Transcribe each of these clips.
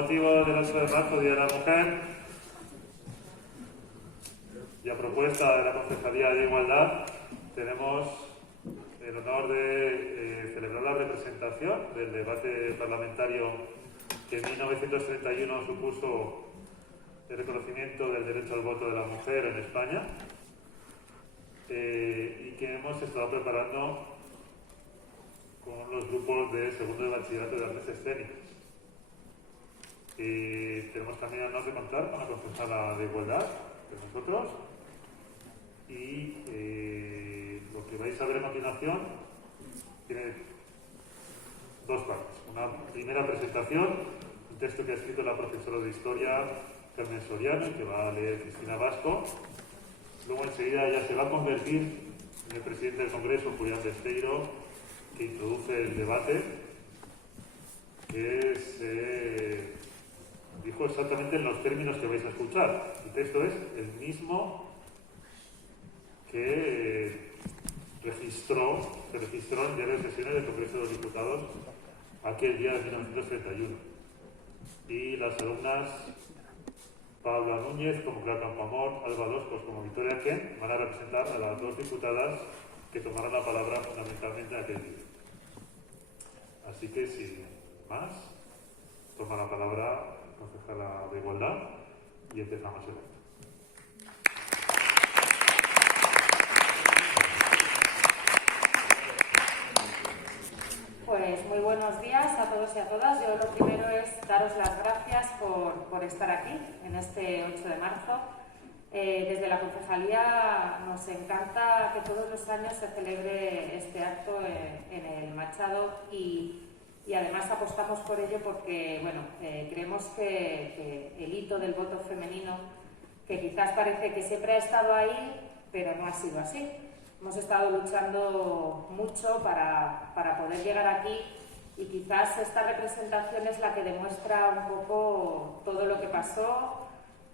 motivo del 8 de marzo, Día de la Mujer, y a propuesta de la Concejalía de Igualdad, tenemos el honor de celebrar la representación del debate parlamentario que en 1931 supuso el reconocimiento del derecho al voto de la mujer en España, y que hemos estado preparando con los grupos de segundo de bachillerato de artes escénicas. Tenemos también el honor de contar con la concejala de Igualdad, de nosotros, y lo que vais a ver a continuación tiene dos partes. Una primera presentación, un texto que ha escrito la profesora de Historia Carmen Soriano y que va a leer Cristina Vasco. Luego enseguida ya se va a convertir en el presidente del Congreso, Julián Besteiro, que introduce el debate, que se dijo exactamente en los términos que vais a escuchar. El texto es el mismo que se registró en diario de sesiones del Congreso de los Diputados aquel día de 1931. Y las alumnas Paula Núñez como Clara Campoamor, Alba Loscos como Victoria Ken van a representar a las dos diputadas que tomaron la palabra fundamentalmente aquel día. Así que, sin más, toma la palabra la concejala de Igualdad y empezamos el acto. Pues muy buenos días a todos y a todas. Yo lo primero es daros las gracias por estar aquí en este 8 de marzo. Desde la Concejalía nos encanta que todos los años se celebre este acto en el Machado y además apostamos por ello porque creemos que el hito del voto femenino, que quizás parece que siempre ha estado ahí, pero no ha sido así. Hemos estado luchando mucho para poder llegar aquí y quizás esta representación es la que demuestra un poco todo lo que pasó,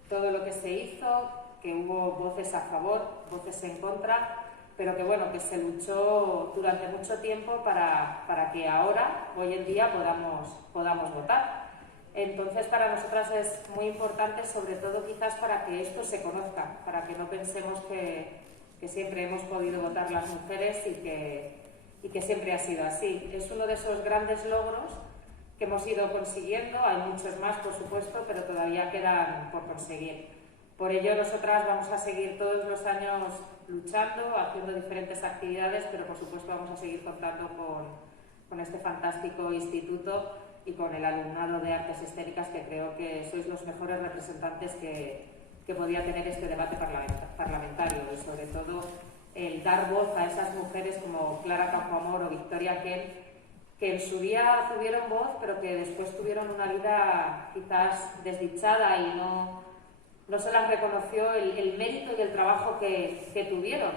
todo lo que se hizo, que hubo voces a favor, voces en contra, pero que se luchó durante mucho tiempo para que ahora, hoy en día, podamos votar. Entonces, para nosotras es muy importante, sobre todo quizás para que esto se conozca, para que no pensemos que siempre hemos podido votar las mujeres y que siempre ha sido así. Es uno de esos grandes logros que hemos ido consiguiendo. Hay muchos más, por supuesto, pero todavía quedan por conseguir. Por ello, nosotras vamos a seguir todos los años luchando, haciendo diferentes actividades, pero por supuesto vamos a seguir contando con este fantástico instituto y con el alumnado de artes escénicas, que creo que sois los mejores representantes que podía tener este debate parlamentario, y sobre todo el dar voz a esas mujeres como Clara Campoamor o Victoria Ken, que en su día tuvieron voz, pero que después tuvieron una vida quizás desdichada y no se las reconoció el mérito y el trabajo que tuvieron.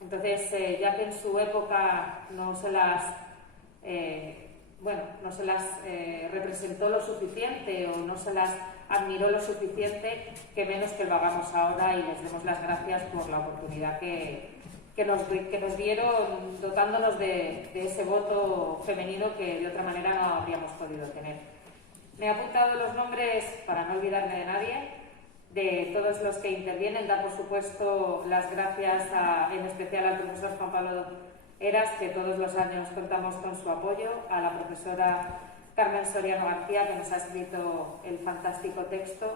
Entonces, ya que en su época no se las representó lo suficiente o no se las admiró lo suficiente, que menos que lo hagamos ahora y les demos las gracias por la oportunidad que nos dieron, dotándonos de ese voto femenino que de otra manera no habríamos podido tener. Me he apuntado los nombres, para no olvidarme de nadie, de todos los que intervienen. Dar, por supuesto, las gracias en especial al profesor Juan Pablo Eras, que todos los años contamos con su apoyo, a la profesora Carmen Soriano García, que nos ha escrito el fantástico texto,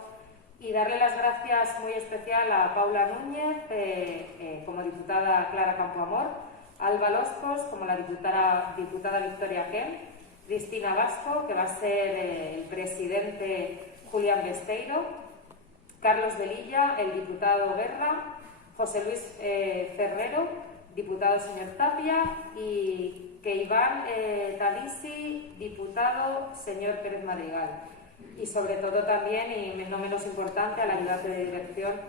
y darle las gracias muy especial a Paula Núñez, como diputada Clara Campoamor, a Alba Loscos, como la diputada Victoria Ken, Cristina Vasco, que va a ser el presidente Julián Besteiro, Carlos Velilla, el diputado Guerra, José Luis Ferrero, diputado señor Tapia, y que Iván Talisi, diputado señor Pérez Madrigal. Y sobre todo también, y no menos importante, al ayudante de dirección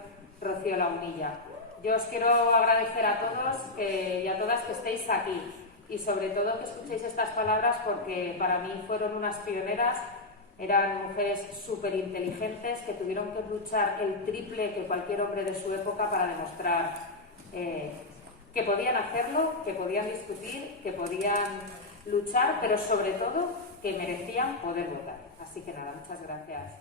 Rocío Launilla. Yo os quiero agradecer a todos y a todas que estéis aquí, y sobre todo que escuchéis estas palabras, porque para mí fueron unas pioneras. Eran mujeres súper inteligentes que tuvieron que luchar el triple que cualquier hombre de su época para demostrar que podían hacerlo, que podían discutir, que podían luchar, pero sobre todo que merecían poder votar. Así que nada, muchas gracias.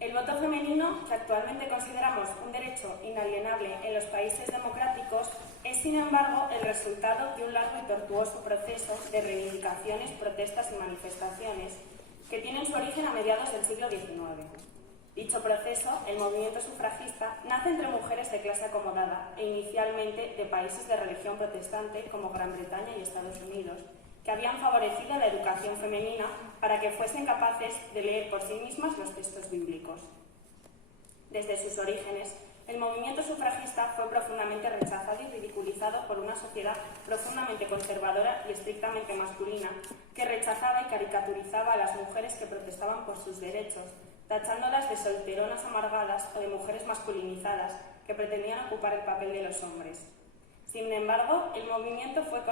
El voto femenino, que actualmente consideramos un derecho inalienable en los países democráticos, es sin embargo el resultado de un largo y tortuoso proceso de reivindicaciones, protestas y manifestaciones que tienen su origen a mediados del siglo XIX. Dicho proceso, el movimiento sufragista, nace entre mujeres de clase acomodada e inicialmente de países de religión protestante como Gran Bretaña y Estados Unidos, que habían favorecido la educación femenina para que fuesen capaces de leer por sí mismas los textos bíblicos. Desde sus orígenes, el movimiento sufragista fue profundamente rechazado y ridiculizado por una sociedad profundamente conservadora y estrictamente masculina, que rechazaba y caricaturizaba a las mujeres que protestaban por sus derechos, tachándolas de solteronas amargadas o de mujeres masculinizadas que pretendían ocupar el papel de los hombres. Sin embargo, el movimiento fue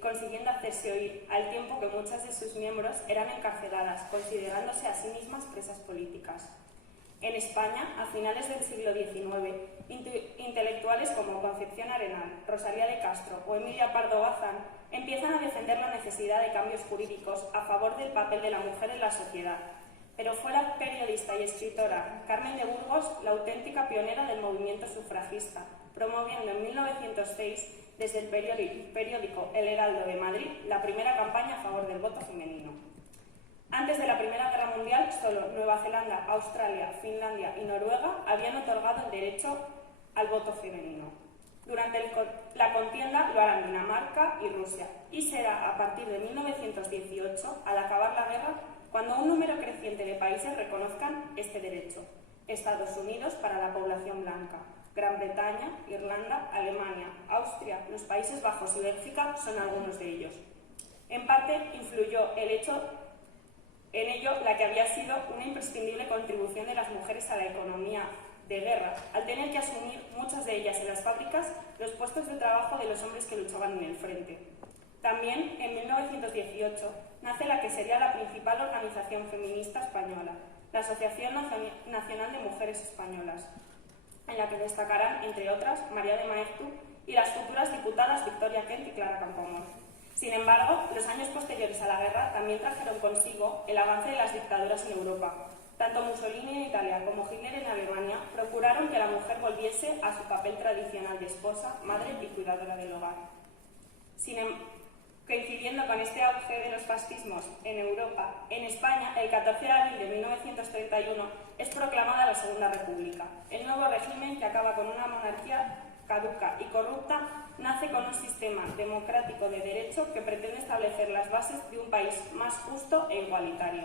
consiguiendo hacerse oír, al tiempo que muchas de sus miembros eran encarceladas, considerándose a sí mismas presas políticas. En España, a finales del siglo XIX, intelectuales como Concepción Arenal, Rosalía de Castro o Emilia Pardo Bazán empiezan a defender la necesidad de cambios jurídicos a favor del papel de la mujer en la sociedad. Pero fue la periodista y escritora Carmen de Burgos la auténtica pionera del movimiento sufragista, promoviendo en 1906, desde el periódico El Heraldo de Madrid, la primera campaña a favor del voto femenino. Antes de la Primera Guerra Mundial, solo Nueva Zelanda, Australia, Finlandia y Noruega habían otorgado el derecho al voto femenino. Durante la contienda lo harán Dinamarca y Rusia, y será a partir de 1918, al acabar la guerra, cuando un número creciente de países reconozcan este derecho. Estados Unidos para la población blanca, Gran Bretaña, Irlanda, Alemania, Austria, los Países Bajos y Bélgica son algunos de ellos. En parte influyó en ello la que había sido una imprescindible contribución de las mujeres a la economía de guerra, al tener que asumir, muchas de ellas en las fábricas, los puestos de trabajo de los hombres que luchaban en el frente. También, en 1918, nace la que sería la principal organización feminista española, la Asociación Nacional de Mujeres Españolas, en la que destacarán, entre otras, María de Maeztu y las futuras diputadas Victoria Kent y Clara Campoamor. Sin embargo, los años posteriores a la guerra también trajeron consigo el avance de las dictaduras en Europa. Tanto Mussolini en Italia como Hitler en Alemania procuraron que la mujer volviese a su papel tradicional de esposa, madre y cuidadora del hogar. Coincidiendo con este auge de los fascismos en Europa, en España, el 14 de abril de 1931 es proclamada la Segunda República. El nuevo régimen, que acaba con una monarquía caduca y corrupta, nace con un sistema democrático de derecho que pretende establecer las bases de un país más justo e igualitario.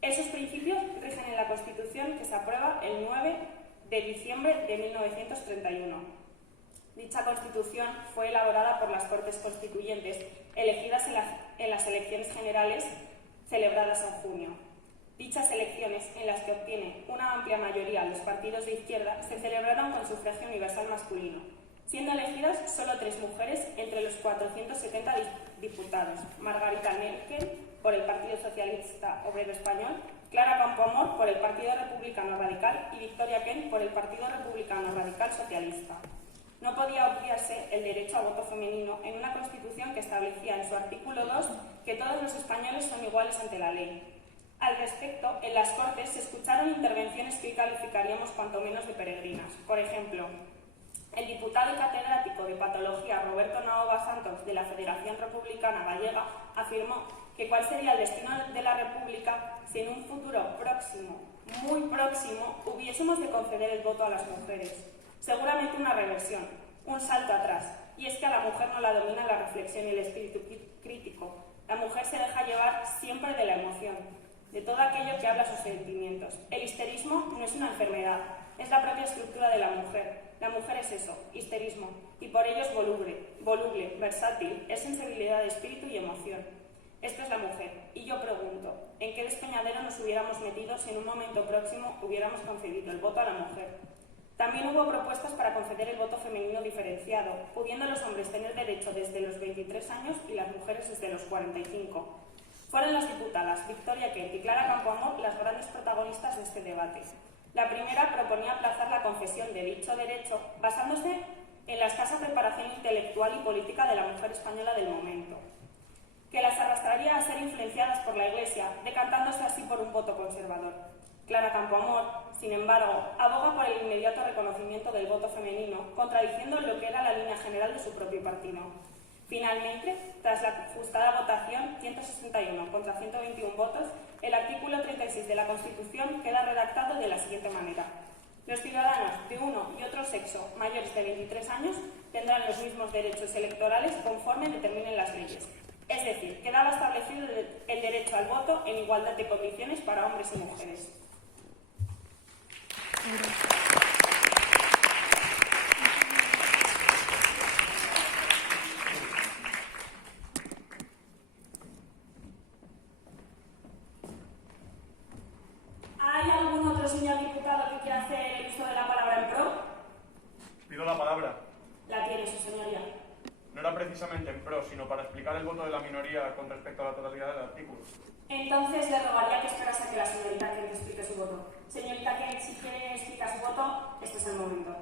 Esos principios rigen en la Constitución que se aprueba el 9 de diciembre de 1931. Dicha Constitución fue elaborada por las Cortes Constituyentes, elegidas en las elecciones generales celebradas en junio. Dichas elecciones, en las que obtiene una amplia mayoría los partidos de izquierda, se celebraron con sufragio universal masculino, siendo elegidas solo 3 mujeres entre los 470 diputados: Margarita Merkel, por el Partido Socialista Obrero Español, Clara Campoamor, por el Partido Republicano Radical, y Victoria Kent, por el Partido Republicano Radical Socialista. No podía obviarse el derecho a voto femenino en una Constitución que establecía en su artículo 2 que todos los españoles son iguales ante la ley. Al respecto, en las Cortes se escucharon intervenciones que hoy calificaríamos cuanto menos de peregrinas. Por ejemplo, el diputado y catedrático de Patología Roberto Naova Santos, de la Federación Republicana Gallega, afirmó que cuál sería el destino de la República si en un futuro próximo, muy próximo, hubiésemos de conceder el voto a las mujeres. Seguramente una reversión, un salto atrás, y es que a la mujer no la domina la reflexión y el espíritu crítico. La mujer se deja llevar siempre de la emoción, de todo aquello que habla sus sentimientos. El histerismo no es una enfermedad, es la propia estructura de la mujer. La mujer es eso, histerismo, y por ello es voluble, versátil, es sensibilidad de espíritu y emoción. Esto es la mujer, y yo pregunto, ¿en qué despeñadero nos hubiéramos metido si en un momento próximo hubiéramos concedido el voto a la mujer? También hubo propuestas para conceder el voto femenino diferenciado, pudiendo los hombres tener derecho desde los 23 años y las mujeres desde los 45. Fueron las diputadas Victoria Kent y Clara Campoamor las grandes protagonistas de este debate. La primera proponía aplazar la concesión de dicho derecho basándose en la escasa preparación intelectual y política de la mujer española del momento, que las arrastraría a ser influenciadas por la Iglesia, decantándose así por un voto conservador. Clara Campoamor, sin embargo, aboga por el inmediato reconocimiento del voto femenino, contradiciendo lo que era la línea general de su propio partido. Finalmente, tras la ajustada votación, 161 contra 121 votos, el artículo 36 de la Constitución queda redactado de la siguiente manera. Los ciudadanos de uno y otro sexo mayores de 23 años tendrán los mismos derechos electorales conforme determinen las leyes. Es decir, quedaba establecido el derecho al voto en igualdad de condiciones para hombres y mujeres. ¿Hay algún otro señor diputado que quiera hacer el uso de la palabra en pro? Pido la palabra. La tiene su señoría. No era precisamente en pro, sino para explicar el voto de la minoría con respecto a la totalidad del artículo. Entonces le rogaría que esperase a que la señorita Kent explique su voto. Señorita Kent, si quiere explicar su voto, este es el momento.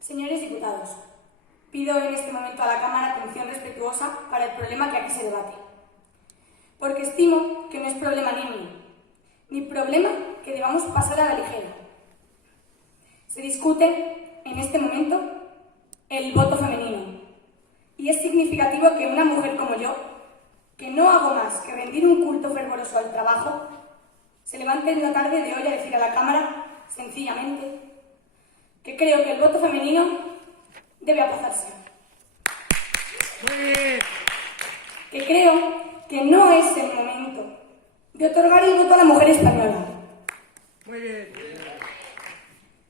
Señores diputados, pido en este momento a la Cámara atención respetuosa para el problema que aquí se debate, porque estimo que no es problema nimio, ni problema que debamos pasar a la ligera. Se discute en este momento el voto femenino, y es significativo que una mujer como yo, que no hago más que rendir un culto fervoroso al trabajo, se levante en la tarde de hoy a decir a la Cámara, sencillamente, que creo que el voto femenino debe aplazarse. Que creo que no es el momento de otorgar el voto a la mujer española. Muy bien.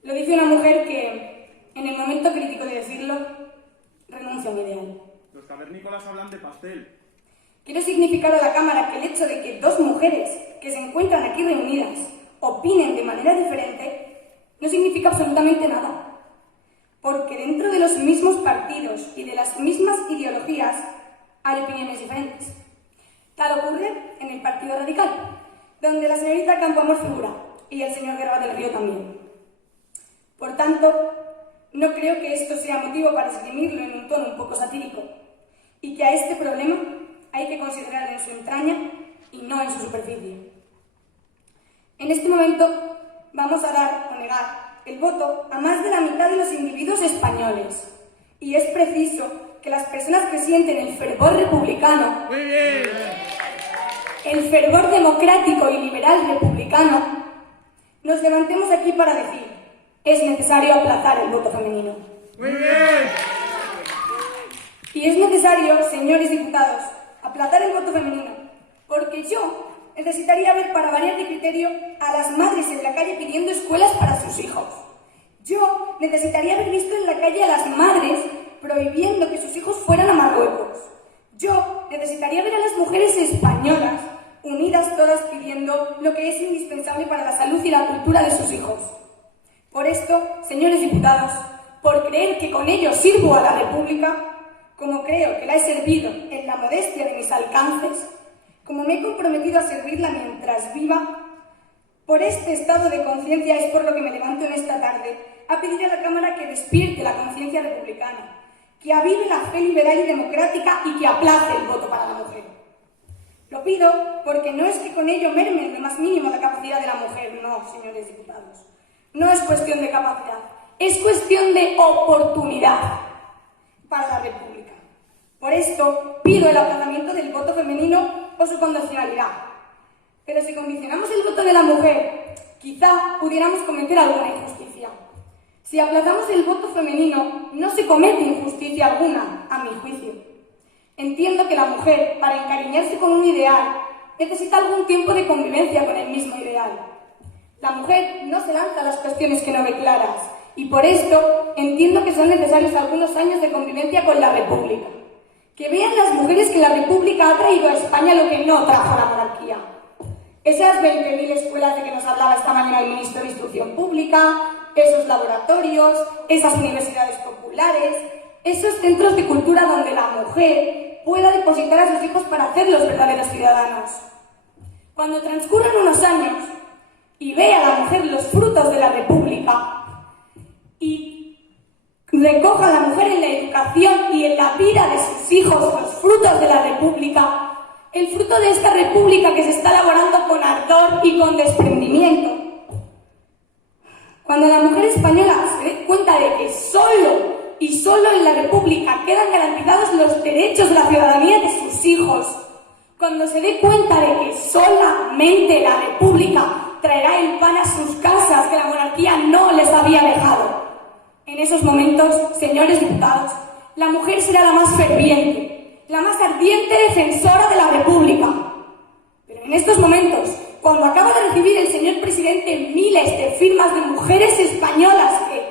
Lo dice una mujer que, en el momento crítico de decirlo, renuncia a un ideal. Los cavernícolas hablan de pastel. Quiero significar a la Cámara que el hecho de que dos mujeres que se encuentran aquí reunidas opinen de manera diferente no significa absolutamente nada, porque dentro de los mismos partidos y de las mismas ideologías hay opiniones diferentes. Tal ocurre en el Partido Radical, donde la señorita Campoamor figura y el señor Guerra del Río también. Por tanto, no creo que esto sea motivo para esgrimirlo en un tono un poco satírico, y que a este problema hay que considerarlo en su entraña y no en su superficie. En este momento vamos a dar o negar el voto a más de la mitad de los individuos españoles, y es preciso que las personas que sienten el fervor republicano, Muy bien. el fervor democrático y liberal republicano, nos levantemos aquí para decir: es necesario aplazar el voto femenino. Muy bien. Y es necesario, señores diputados, aplazar el voto femenino, porque yo necesitaría ver, para variar de criterio, a las madres en la calle pidiendo escuelas para sus hijos. Yo necesitaría haber visto en la calle a las madres prohibiendo que sus hijos fueran a Marruecos. Yo necesitaría ver a las mujeres españolas unidas todas pidiendo lo que es indispensable para la salud y la cultura de sus hijos. Por esto, señores diputados, por creer que con ello sirvo a la República, como creo que la he servido en la modestia de mis alcances, como me he comprometido a servirla mientras viva, por este estado de conciencia es por lo que me levanto en esta tarde a pedir a la Cámara que despierte la conciencia republicana, que avive la fe liberal y democrática y que aplace el voto para la mujer. Lo pido porque no es que con ello merme en lo más mínimo la capacidad de la mujer, no, señores diputados. No es cuestión de capacidad, es cuestión de oportunidad para la República. Por esto pido el aplazamiento del voto femenino o su condicionalidad. Pero si condicionamos el voto de la mujer, quizá pudiéramos cometer alguna injusticia. Si aplazamos el voto femenino, no se comete injusticia alguna, a mi juicio. Entiendo que la mujer, para encariñarse con un ideal, necesita algún tiempo de convivencia con el mismo ideal. La mujer no se lanza a las cuestiones que no ve claras, y por esto entiendo que son necesarios algunos años de convivencia con la República. Que vean las mujeres que la República ha traído a España lo que no trajo la monarquía. Esas 20.000 escuelas de que nos hablaba esta mañana el ministro de Instrucción Pública, esos laboratorios, esas universidades populares, esos centros de cultura donde la mujer pueda depositar a sus hijos para hacerlos verdaderos ciudadanos. Cuando transcurran unos años y vea a la mujer los frutos de la República y recoja a la mujer en la educación y en la vida de sus hijos los frutos de la República, el fruto de esta República que se está elaborando con ardor y con desprendimiento. Cuando la mujer española se dé cuenta de que solo y solo en la República quedan garantizados los derechos de la ciudadanía de sus hijos, cuando se dé cuenta de que solamente la República traerá el pan a sus casas que la monarquía no les había dejado, en esos momentos, señores diputados, la mujer será la más ferviente, la más ardiente defensora de la República. Pero en estos momentos, cuando acaba de recibir el señor presidente miles de firmas de mujeres españolas que,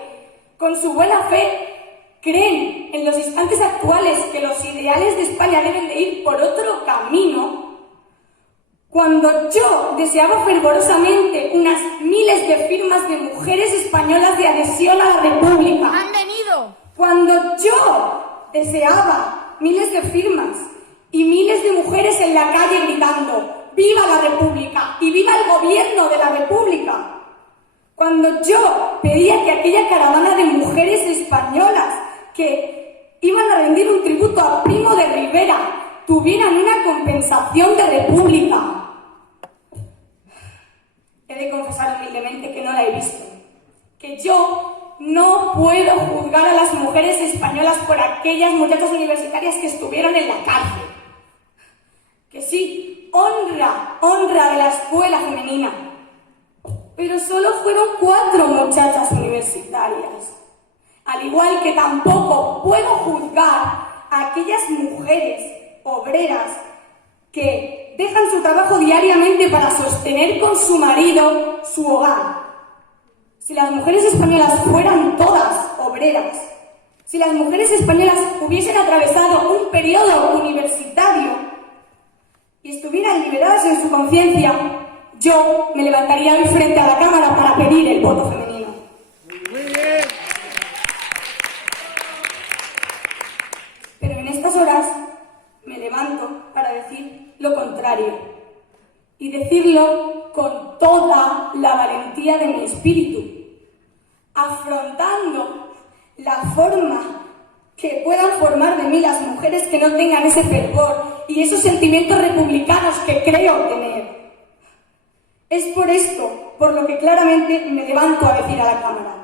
con su buena fe, creen en los instantes actuales que los ideales de España deben de ir por otro camino, cuando yo deseaba fervorosamente unas miles de firmas de mujeres españolas de adhesión a la República, ¡han venido! cuando yo deseaba miles de firmas y miles de mujeres en la calle gritando ¡viva la República! y ¡viva el gobierno de la República! Cuando yo pedía que aquella caravana de mujeres españolas que iban a rendir un tributo a Primo de Rivera tuvieran una compensación de República. He de confesar humildemente que no la he visto, que yo no puedo juzgar a las mujeres españolas por aquellas muchachas universitarias que estuvieron en la cárcel. Que sí, honra de la escuela femenina, pero solo fueron 4 muchachas universitarias. Al igual que tampoco puedo juzgar a aquellas mujeres obreras que dejan su trabajo diariamente para sostener con su marido su hogar. Si las mujeres españolas fueran todas obreras, si las mujeres españolas hubiesen atravesado un periodo universitario y estuvieran liberadas en su conciencia, yo me levantaría hoy frente a la Cámara para pedir el voto femenino. Muy bien. Pero en estas horas me levanto para decir lo contrario y decirlo con toda la valentía de mi espíritu, afrontando la forma que puedan formar de mí las mujeres que no tengan ese fervor y esos sentimientos republicanos que creo tener. Es por esto por lo que claramente me levanto a decir a la Cámara: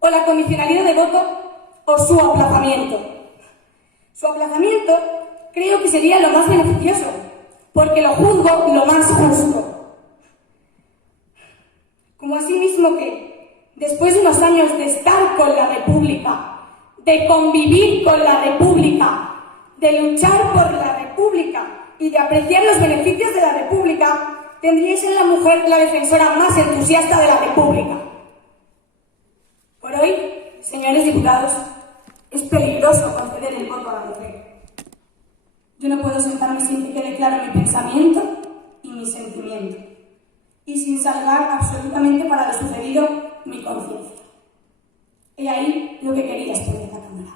o la condicionalidad de voto o su aplazamiento. Su aplazamiento creo que sería lo más beneficioso, porque lo juzgo lo más justo. Como asimismo que, después de unos años de estar con la República, de convivir con la República, de luchar por la República y de apreciar los beneficios de la República, tendríais en la mujer la defensora más entusiasta de la República. Por hoy, señores diputados, es peligroso conceder el voto a la mujer. Yo no puedo sentarme sin que quede claro mi pensamiento y mi sentimiento, y sin salvar absolutamente para lo sucedido mi conciencia. He ahí lo que quería exponer a la Cámara.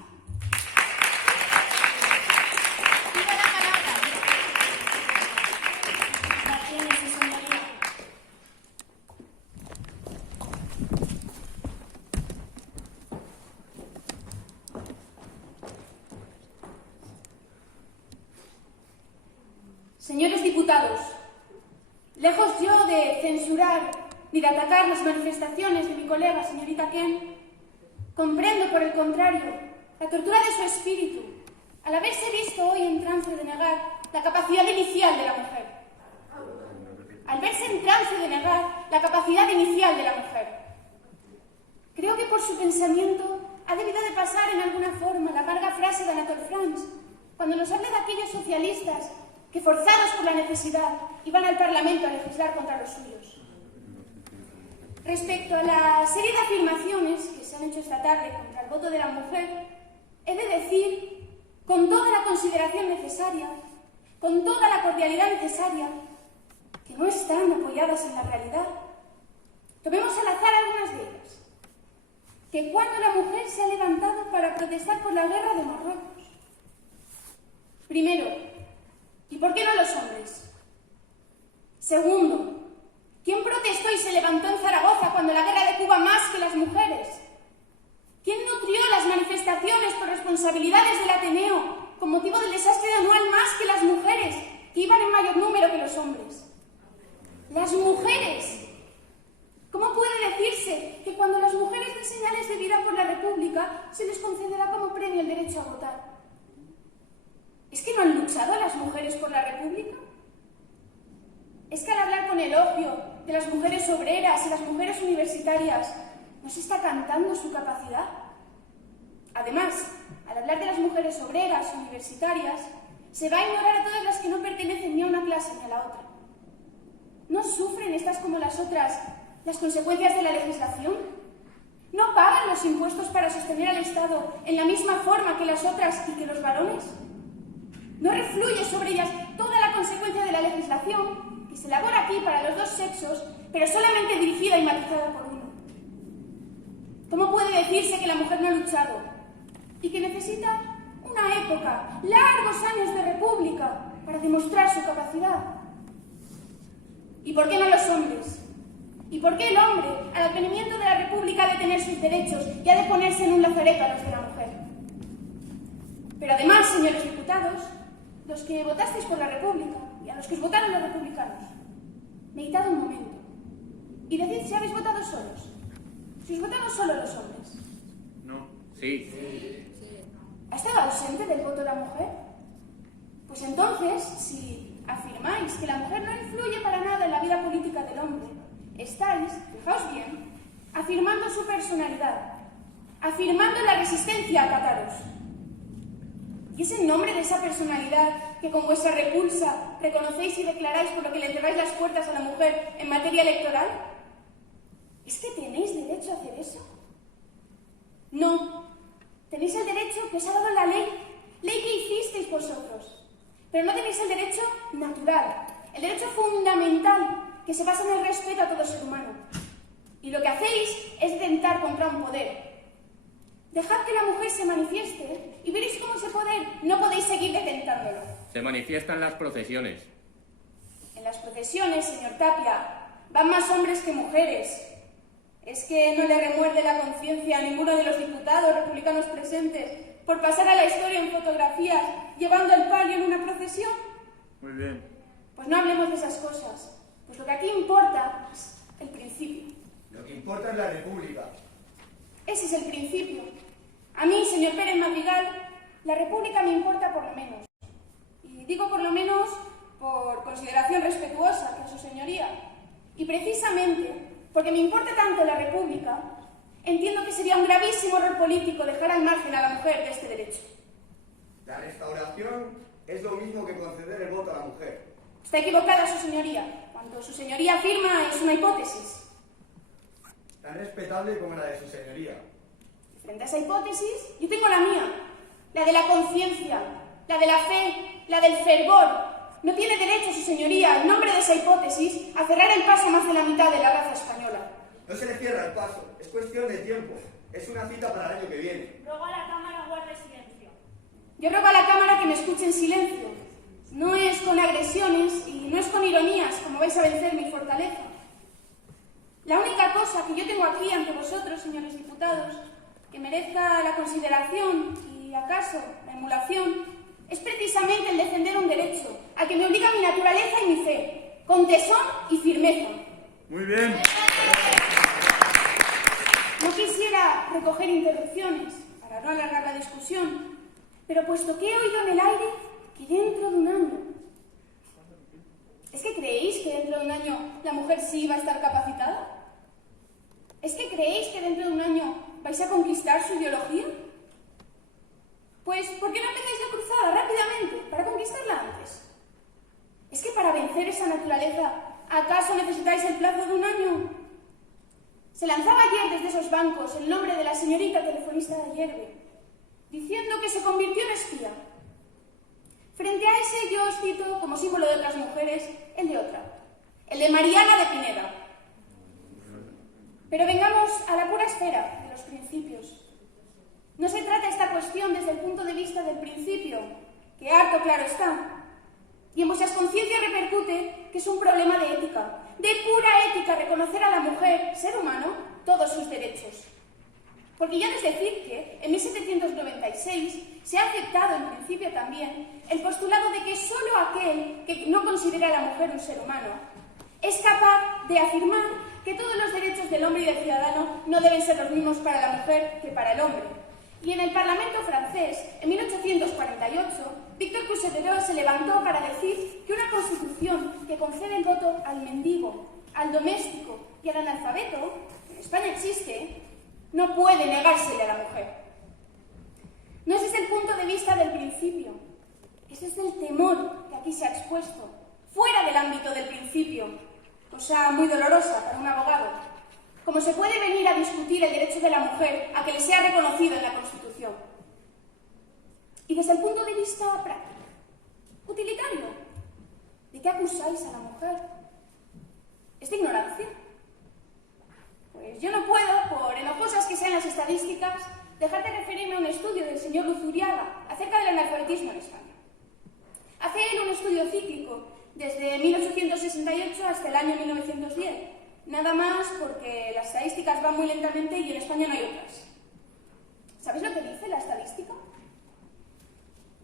Señores diputados, lejos yo de censurar ni de atacar las manifestaciones de mi colega, señorita Ken, comprendo, por el contrario, la tortura de su espíritu al haberse visto hoy en trance de negar la capacidad inicial de la mujer. Al verse en trance de negar la capacidad inicial de la mujer. Creo que por su pensamiento ha debido de pasar en alguna forma la amarga frase de Anatole France, cuando nos habla de aquellos socialistas que, forzados por la necesidad, iban al Parlamento a legislar contra los suyos. Respecto a la serie de afirmaciones que se han hecho esta tarde contra el voto de la mujer, he de decir, con toda la consideración necesaria, con toda la cordialidad necesaria, que no están apoyadas en la realidad. Tomemos al azar algunas de ellas. Que cuando la mujer se ha levantado para protestar por la guerra de Marruecos. Primero, ¿y por qué no los hombres? Segundo, ¿quién protestó y se levantó en Zaragoza cuando la guerra de Cuba más que las mujeres? ¿Quién nutrió las manifestaciones por responsabilidades del Ateneo con motivo del desastre anual más que las mujeres, que iban en mayor número que los hombres? ¡Las mujeres! ¿Cómo puede decirse que cuando las mujeres den señales de vida por la República se les concederá como premio el derecho a votar? ¿Es que no han luchado las mujeres por la República? ¿Es que al hablar con elogio de las mujeres obreras y las mujeres universitarias no se está cantando su capacidad? Además, al hablar de las mujeres obreras y universitarias, se va a ignorar a todas las que no pertenecen ni a una clase ni a la otra. ¿No sufren estas como las otras las consecuencias de la legislación? ¿No pagan los impuestos para sostener al Estado en la misma forma que las otras y que los varones? ¿No refluye sobre ellas toda la consecuencia de la legislación que se elabora aquí para los dos sexos, pero solamente dirigida y matizada por uno? ¿Cómo puede decirse que la mujer no ha luchado y que necesita una época, largos años de república para demostrar su capacidad? ¿Y por qué no los hombres? ¿Y por qué el hombre, al advenimiento de la República, ha de tener sus derechos y ha de ponerse en un lazareto a los de la mujer? Pero además, señores diputados, los que votasteis por la República y a los que os votaron los republicanos, meditad un momento y decid si habéis votado solos. Si os votaron solo los hombres. No. Sí. ¿Ha estado ausente del voto la mujer? Pues entonces, si afirmáis que la mujer no influye para nada en la vida política del hombre, estáis, fijaos bien, afirmando su personalidad, afirmando la resistencia a acataros. ¿Y es en nombre de esa personalidad que con vuestra repulsa reconocéis y declaráis por lo que le cerráis las puertas a la mujer en materia electoral? ¿Es que tenéis derecho a hacer eso? No. Tenéis el derecho que os ha dado la ley que hicisteis vosotros. Pero no tenéis el derecho natural, el derecho fundamental que se basa en el respeto a todo ser humano. Y lo que hacéis es tentar contra un poder. Dejad que la mujer se manifieste y veréis cómo ese poder no podéis seguir detentándolo. Se manifiestan las procesiones. En las procesiones, señor Tapia, van más hombres que mujeres. ¿Es que no le remuerde la conciencia a ninguno de los diputados republicanos presentes por pasar a la historia en fotografías llevando el palio en una procesión? Muy bien. Pues no hablemos de esas cosas, pues lo que aquí importa es el principio. Lo que importa es la República. Ese es el principio. A mí, señor Pérez Madrigal, la República me importa por lo menos. Y digo por lo menos por consideración respetuosa hacia su señoría. Y precisamente porque me importa tanto la República, entiendo que sería un gravísimo error político dejar al margen a la mujer de este derecho. La restauración es lo mismo que conceder el voto a la mujer. Está equivocada su señoría. Cuanto su señoría afirma es una hipótesis. Tan respetable como la de su señoría. Frente a esa hipótesis, yo tengo la mía, la de la conciencia, la de la fe, la del fervor. No tiene derecho su señoría, en nombre de esa hipótesis, a cerrar el paso a más de la mitad de la raza española. No se le cierra el paso, es cuestión de tiempo. Es una cita para el año que viene. Ruego a la Cámara guarde silencio. Yo ruego a la Cámara que me escuche en silencio. No es con agresiones y no es con ironías como vais a vencer mi fortaleza. La única cosa que yo tengo aquí ante vosotros, señores diputados, que merezca la consideración y acaso la emulación, es precisamente el defender un derecho al que me obliga mi naturaleza y mi fe, con tesón y firmeza. Muy bien. No quisiera recoger interrupciones para no alargar la discusión, pero puesto que he oído en el aire que dentro de un año... ¿Es que creéis que dentro de un año la mujer sí va a estar capacitada? ¿Es que creéis que dentro de un año vais a conquistar su ideología? Pues, ¿por qué no empezáis la cruzada rápidamente para conquistarla antes? ¿Es que para vencer esa naturaleza, acaso necesitáis el plazo de un año? Se lanzaba ayer desde esos bancos el nombre de la señorita telefonista de Ayerbe, diciendo que se convirtió en espía. Frente a ese yo os cito, como símbolo de otras mujeres, el de otra. el de Mariana de Pineda. Pero vengamos a la pura esfera de los principios. No se trata esta cuestión desde el punto de vista del principio, que harto claro está, y en vuestras conciencias repercute que es un problema de ética, de pura ética, reconocer a la mujer, ser humano, todos sus derechos. Porque ya es decir que en 1796 se ha aceptado en principio también el postulado de que solo aquel que no considera a la mujer un ser humano es capaz de afirmar que todos los derechos del hombre y del ciudadano no deben ser los mismos para la mujer que para el hombre. Y en el Parlamento francés, en 1848, Víctor Coucheverot se levantó para decir que una constitución que concede el voto al mendigo, al doméstico y al analfabeto, que en España existe, no puede negársele a la mujer. No es desde el punto de vista del principio, es desde el temor que aquí se ha expuesto, fuera del ámbito del principio, cosa muy dolorosa para un abogado. Como se puede venir a discutir el derecho de la mujer a que le sea reconocido en la Constitución. Y desde el punto de vista práctico, utilitario, ¿de qué acusáis a la mujer? ¿Es de ignorancia? Pues yo no puedo, por enojosas que sean las estadísticas, dejar de referirme a un estudio del señor Luzuriaga acerca del analfabetismo en España. Hace él un estudio cíclico desde 1868 hasta el año 1910. Nada más porque las estadísticas van muy lentamente y en España no hay otras. ¿Sabéis lo que dice la estadística?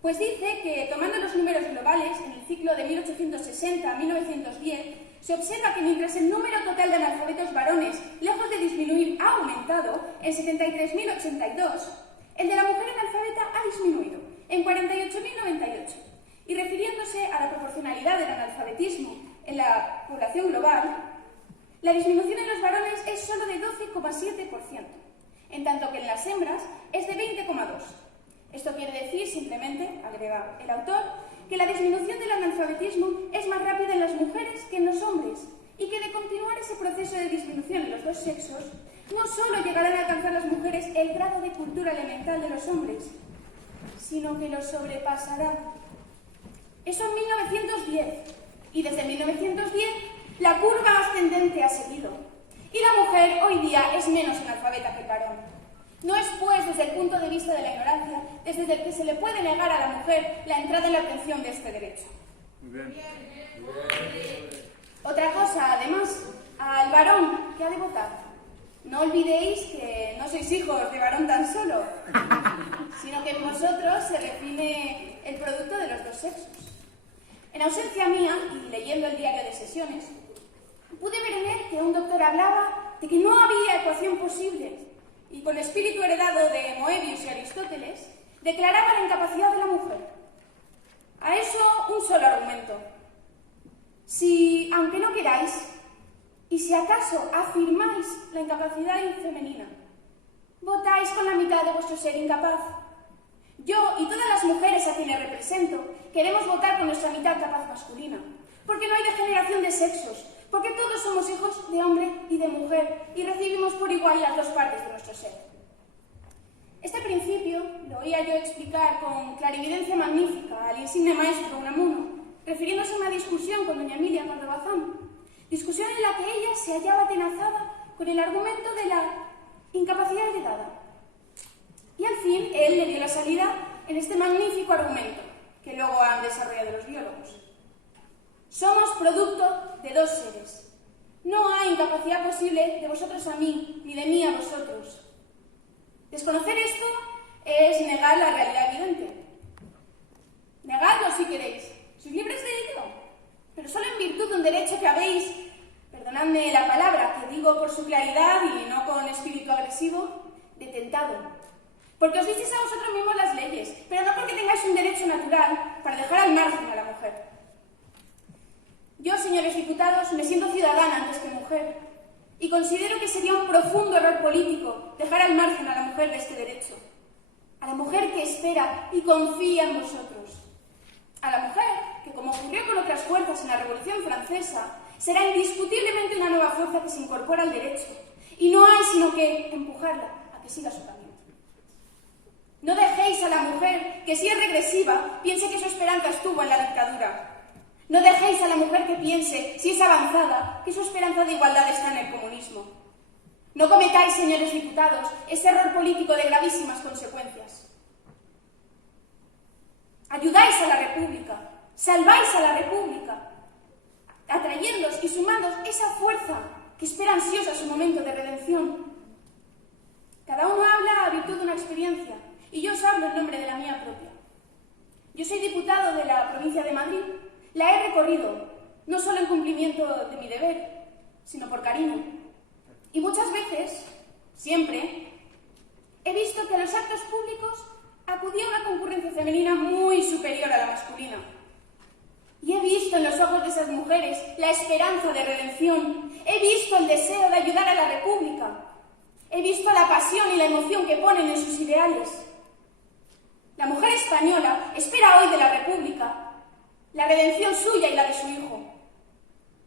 Pues dice que, tomando los números globales, en el ciclo de 1860 a 1910, se observa que mientras el número total de analfabetos varones, lejos de disminuir, ha aumentado en 73.082, el de la mujer analfabeta ha disminuido en 48.098. Y refiriéndose a la proporcionalidad del analfabetismo en la población global, la disminución en los varones es solo de 12,7%, en tanto que en las hembras es de 20,2%. Esto quiere decir, simplemente, agrega el autor, que la disminución del analfabetismo es más rápida en las mujeres que en los hombres y que de continuar ese proceso de disminución en los dos sexos, no solo llegarán a alcanzar las mujeres el grado de cultura elemental de los hombres, sino que lo sobrepasarán. Eso en 1910, y desde 1910 la curva ascendente ha seguido, y la mujer hoy día es menos analfabeta que el varón. No es, pues, desde el punto de vista de la ignorancia, desde el que se le puede negar a la mujer la entrada en la obtención de este derecho. Otra cosa, además, al varón que ha de votar. No olvidéis que no sois hijos de varón tan solo, sino que en vosotros se define el producto de los dos sexos. En ausencia mía, y leyendo el diario de sesiones, pude ver en él que un doctor hablaba de que no había ecuación posible y, con espíritu heredado de Moebius y Aristóteles, declaraba la incapacidad de la mujer. A eso un solo argumento. Si, aunque no queráis, y si acaso afirmáis la incapacidad femenina, votáis con la mitad de vuestro ser incapaz. Yo y todas las mujeres a quienes represento queremos votar con nuestra mitad capaz masculina, porque no hay degeneración de sexos, porque todos somos hijos de hombre y de mujer y recibimos por igual las dos partes de nuestro ser. Este principio lo oía yo explicar con clarividencia magnífica al insigne maestro Unamuno, refiriéndose a una discusión con doña Emilia Cordobazán, discusión en la que ella se hallaba atenazada con el argumento de la incapacidad heredada. Y al fin él le dio la salida en este magnífico argumento que luego han desarrollado los biólogos. Somos producto de dos seres. No hay incapacidad posible de vosotros a mí, ni de mí a vosotros. Desconocer esto es negar la realidad evidente. Negadlo si queréis. Sois libres de ello, pero solo en virtud de un derecho que habéis, perdonadme la palabra, que digo por su claridad y no con espíritu agresivo, detentado. Porque os dices a vosotros mismos las leyes, pero no porque tengáis un derecho natural para dejar al margen a la mujer. Yo, señores diputados, me siento ciudadana antes que mujer y considero que sería un profundo error político dejar al margen a la mujer de este derecho. A la mujer que espera y confía en vosotros. A la mujer que, como ocurrió con otras fuerzas en la Revolución Francesa, será indiscutiblemente una nueva fuerza que se incorpora al derecho. Y no hay sino que empujarla a que siga su camino. No dejéis a la mujer que, si es regresiva, piense que su esperanza estuvo en la dictadura. No dejéis a la mujer que piense, si es avanzada, que su esperanza de igualdad está en el comunismo. No cometáis, señores diputados, ese error político de gravísimas consecuencias. Ayudáis a la República, salváis a la República, atrayéndoos y sumándoos esa fuerza que espera ansiosa su momento de redención. Cada uno habla a virtud de una experiencia, y yo os hablo en nombre de la mía propia. Yo soy diputado de la provincia de Madrid. La he recorrido, no solo en cumplimiento de mi deber, sino por cariño. Y muchas veces, siempre, he visto que a los actos públicos acudía una concurrencia femenina muy superior a la masculina. Y he visto en los ojos de esas mujeres la esperanza de redención. He visto el deseo de ayudar a la República. He visto la pasión y la emoción que ponen en sus ideales. La mujer española espera hoy de la República la redención suya y la de su hijo.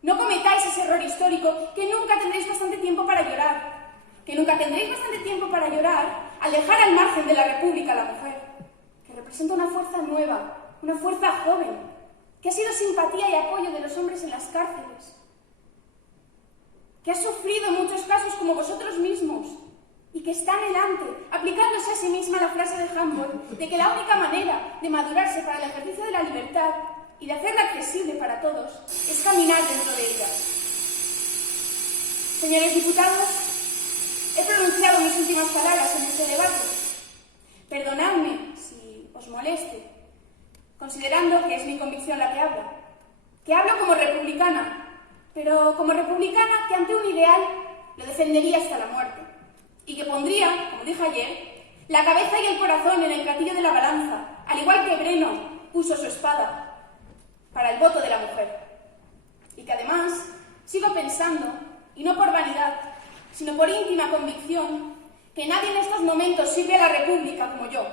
No cometáis ese error histórico que nunca tendréis bastante tiempo para llorar. Que nunca tendréis bastante tiempo para llorar al dejar al margen de la República a la mujer, que representa una fuerza nueva, una fuerza joven, que ha sido simpatía y apoyo de los hombres en las cárceles, que ha sufrido en muchos casos como vosotros mismos, y que está anhelante, aplicándose a sí misma la frase de Humboldt de que la única manera de madurarse para el ejercicio de la libertad y de hacerla accesible para todos es caminar dentro de ella. Señores diputados, he pronunciado mis últimas palabras en este debate. Perdonadme si os moleste, considerando que es mi convicción la que hablo como republicana, pero como republicana que ante un ideal lo defendería hasta la muerte. Y que pondría, como dije ayer, la cabeza y el corazón en el platillo de la balanza, al igual que Breno puso su espada para el voto de la mujer. Y que además sigo pensando, y no por vanidad, sino por íntima convicción, que nadie en estos momentos sirve a la República como yo.